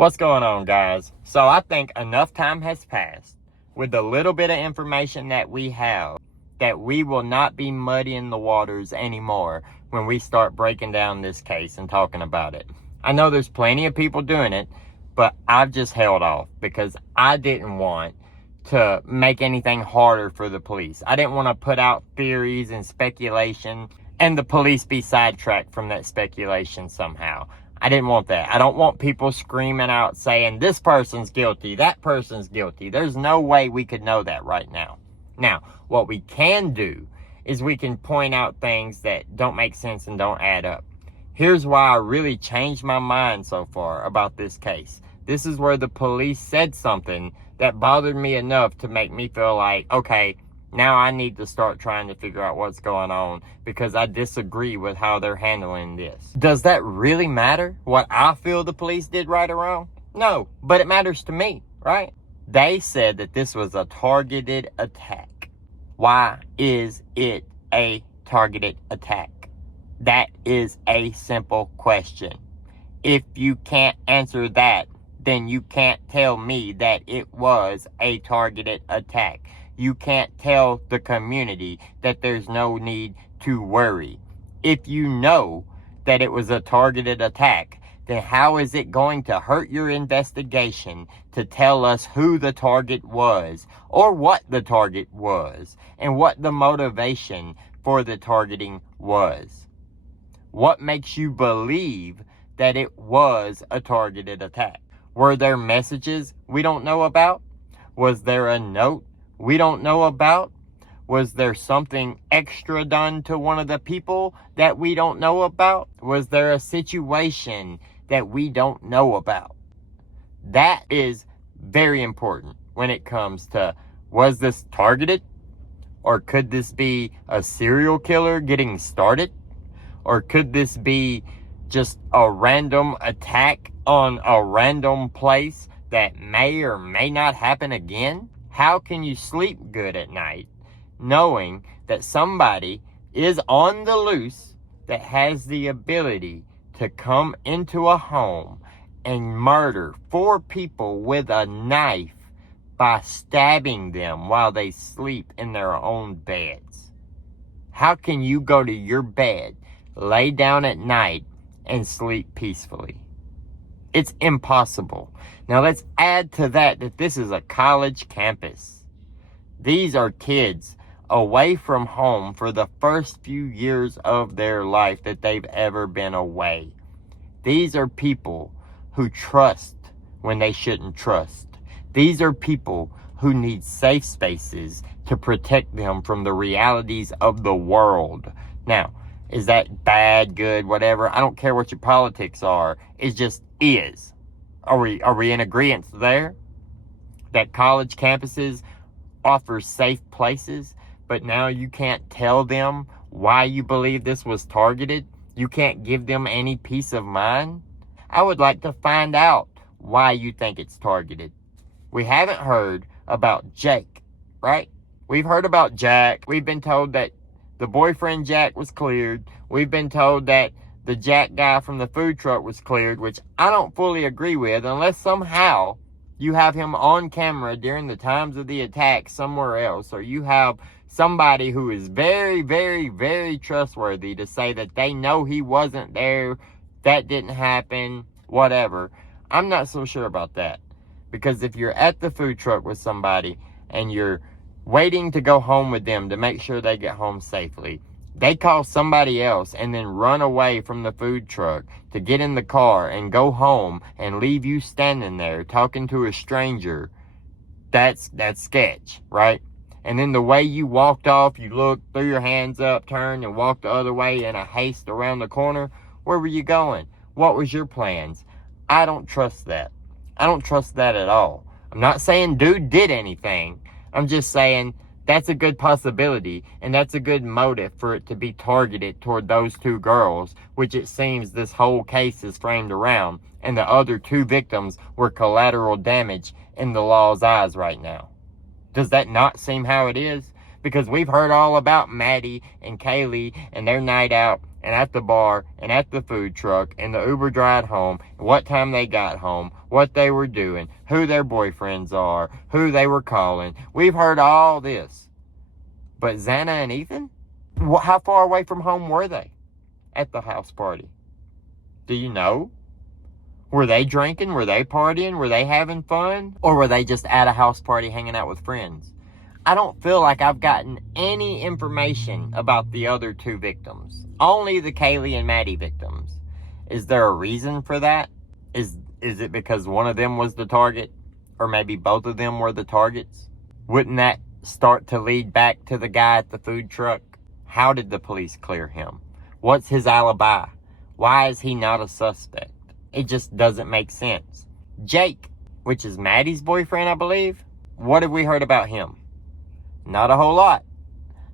What's going on, guys? So I think enough time has passed with the little bit of information that we have that we will not be muddying the waters anymore when we start breaking down this case and talking about it. I know there's plenty of people doing it, but I've just held off because I didn't want to make anything harder for the police. I didn't want to put out theories and speculation and the police be sidetracked from that speculation somehow. I didn't want that. I don't want people screaming out saying, this person's guilty, that person's guilty. There's no way we could know that right now. Now, what we can do is we can point out things that don't make sense and don't add up. Here's why I really changed my mind so far about this case. This is where the police said something that bothered me enough to make me feel like, okay, now I need to start trying to figure out what's going on because I disagree with how they're handling this. Does that really matter, what I feel the police did right or wrong? No, but it matters to me, right? They said that this was a targeted attack. Why is it a targeted attack? That is a simple question. If you can't answer that, then you can't tell me that it was a targeted attack. You can't tell the community that there's no need to worry. If you know that it was a targeted attack, then how is it going to hurt your investigation to tell us who the target was or what the target was and what the motivation for the targeting was? What makes you believe that it was a targeted attack? Were there messages we don't know about? Was there a note we don't know about? Was there something extra done to one of the people that we don't know about? Was there a situation that we don't know about? That is very important when it comes to, was this targeted? Or could this be a serial killer getting started? Or could this be just a random attack on a random place that may or may not happen again? How can you sleep good at night knowing that somebody is on the loose that has the ability to come into a home and murder 4 people with a knife by stabbing them while they sleep in their own beds? How can you go to your bed, lay down at night, and sleep peacefully? It's impossible. Now let's add to that this is a college campus. These are kids away from home for the first few years of their life that they've ever been away. These are people who trust when they shouldn't trust. These are people who need safe spaces to protect them from the realities of the world. Now, is that bad, good, whatever? I don't care what your politics are. It just is. Are we in agreement there? That college campuses offer safe places, but now you can't tell them why you believe this was targeted? You can't give them any peace of mind? I would like to find out why you think it's targeted. We haven't heard about Jake, right? We've heard about Jack. We've been told that the boyfriend Jack was cleared. We've been told that the Jack guy from the food truck was cleared, which I don't fully agree with, unless somehow you have him on camera during the times of the attack somewhere else, or you have somebody who is very, very, very trustworthy to say that they know he wasn't there, that didn't happen, whatever. I'm not so sure about that. Because if you're at the food truck with somebody and you're waiting to go home with them to make sure they get home safely, they call somebody else and then run away from the food truck to get in the car and go home and leave you standing there talking to a stranger. That's sketch, right? And then the way you walked off, you looked, threw your hands up, turned, and walked the other way in a haste around the corner. Where were you going? What was your plans? I don't trust that. I don't trust that at all. I'm not saying dude did anything. I'm just saying that's a good possibility, and that's a good motive for it to be targeted toward those 2 girls, which it seems this whole case is framed around, and the other 2 victims were collateral damage in the law's eyes right now. Does that not seem how it is? Because we've heard all about Maddie and Kaylee and their night out and at the bar and at the food truck and the Uber ride home, and what time they got home, what they were doing, who their boyfriends are, who they were calling. We've heard all this. But Xana and Ethan? How far away from home were they at the house party? Do you know? Were they drinking? Were they partying? Were they having fun? Or were they just at a house party hanging out with friends? I don't feel like I've gotten any information about the other two victims. Only the Kaylee and Maddie victims. Is there a reason for that? Is it because one of them was the target? Or maybe both of them were the targets? Wouldn't that start to lead back to the guy at the food truck? How did the police clear him? What's his alibi? Why is he not a suspect? It just doesn't make sense. Jake, which is Maddie's boyfriend, I believe. What have we heard about him? Not a whole lot.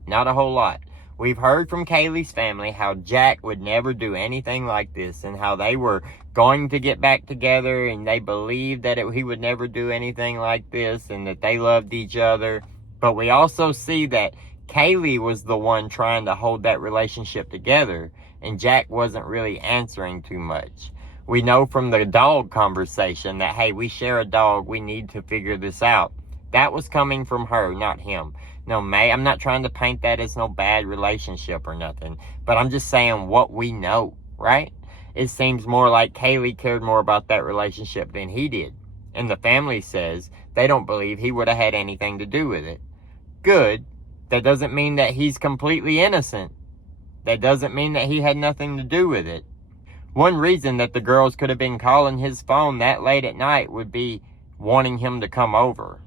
Not a whole lot. We've heard from Kaylee's family how Jack would never do anything like this and how they were going to get back together and they believed that he would never do anything like this and that they loved each other. But we also see that Kaylee was the one trying to hold that relationship together and Jack wasn't really answering too much. We know from the dog conversation that, hey, we share a dog. We need to figure this out. That was coming from her, not him. No, May, I'm not trying to paint that as no bad relationship or nothing. But I'm just saying what we know, right? It seems more like Kaylee cared more about that relationship than he did. And the family says they don't believe he would have had anything to do with it. Good. That doesn't mean that he's completely innocent. That doesn't mean that he had nothing to do with it. One reason that the girls could have been calling his phone that late at night would be wanting him to come over,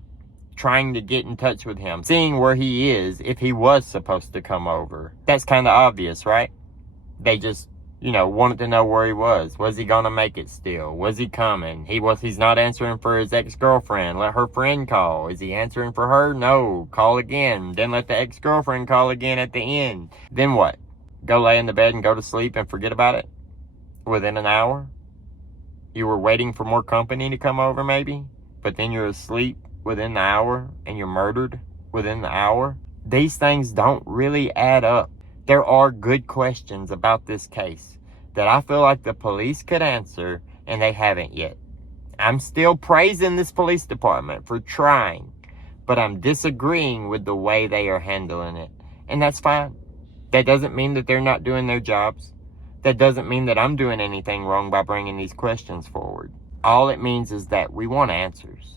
trying to get in touch with him, seeing where he is if he was supposed to come over. That's kind of obvious, right? They just, wanted to know where he was. Was he going to make it still? Was he coming? He's not answering for his ex-girlfriend. Let her friend call. Is he answering for her? No. Call again. Then let the ex-girlfriend call again at the end. Then what? Go lay in the bed and go to sleep and forget about it? Within an hour? You were waiting for more company to come over maybe, but then you're asleep within the hour and you're murdered within the hour. These things don't really add up. There are good questions about this case that I feel like the police could answer and they haven't yet. I'm still praising this police department for trying, but I'm disagreeing with the way they are handling it. And that's fine. That doesn't mean that they're not doing their jobs. That doesn't mean that I'm doing anything wrong by bringing these questions forward. All it means is that we want answers.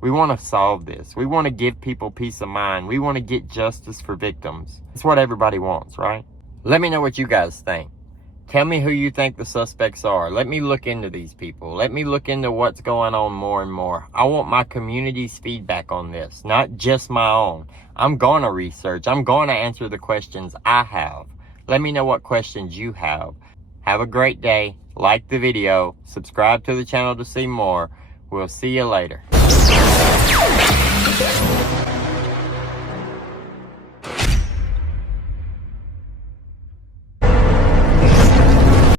We want to solve this. We want to give people peace of mind. We want to get justice for victims. It's what everybody wants, right? Let me know what you guys think. Tell me who you think the suspects are. Let me look into these people. Let me look into what's going on more and more. I want my community's feedback on this, not just my own. I'm going to research. I'm going to answer the questions I have. Let me know what questions you have. Have a great day. Like the video. Subscribe to the channel to see more. We'll see you later.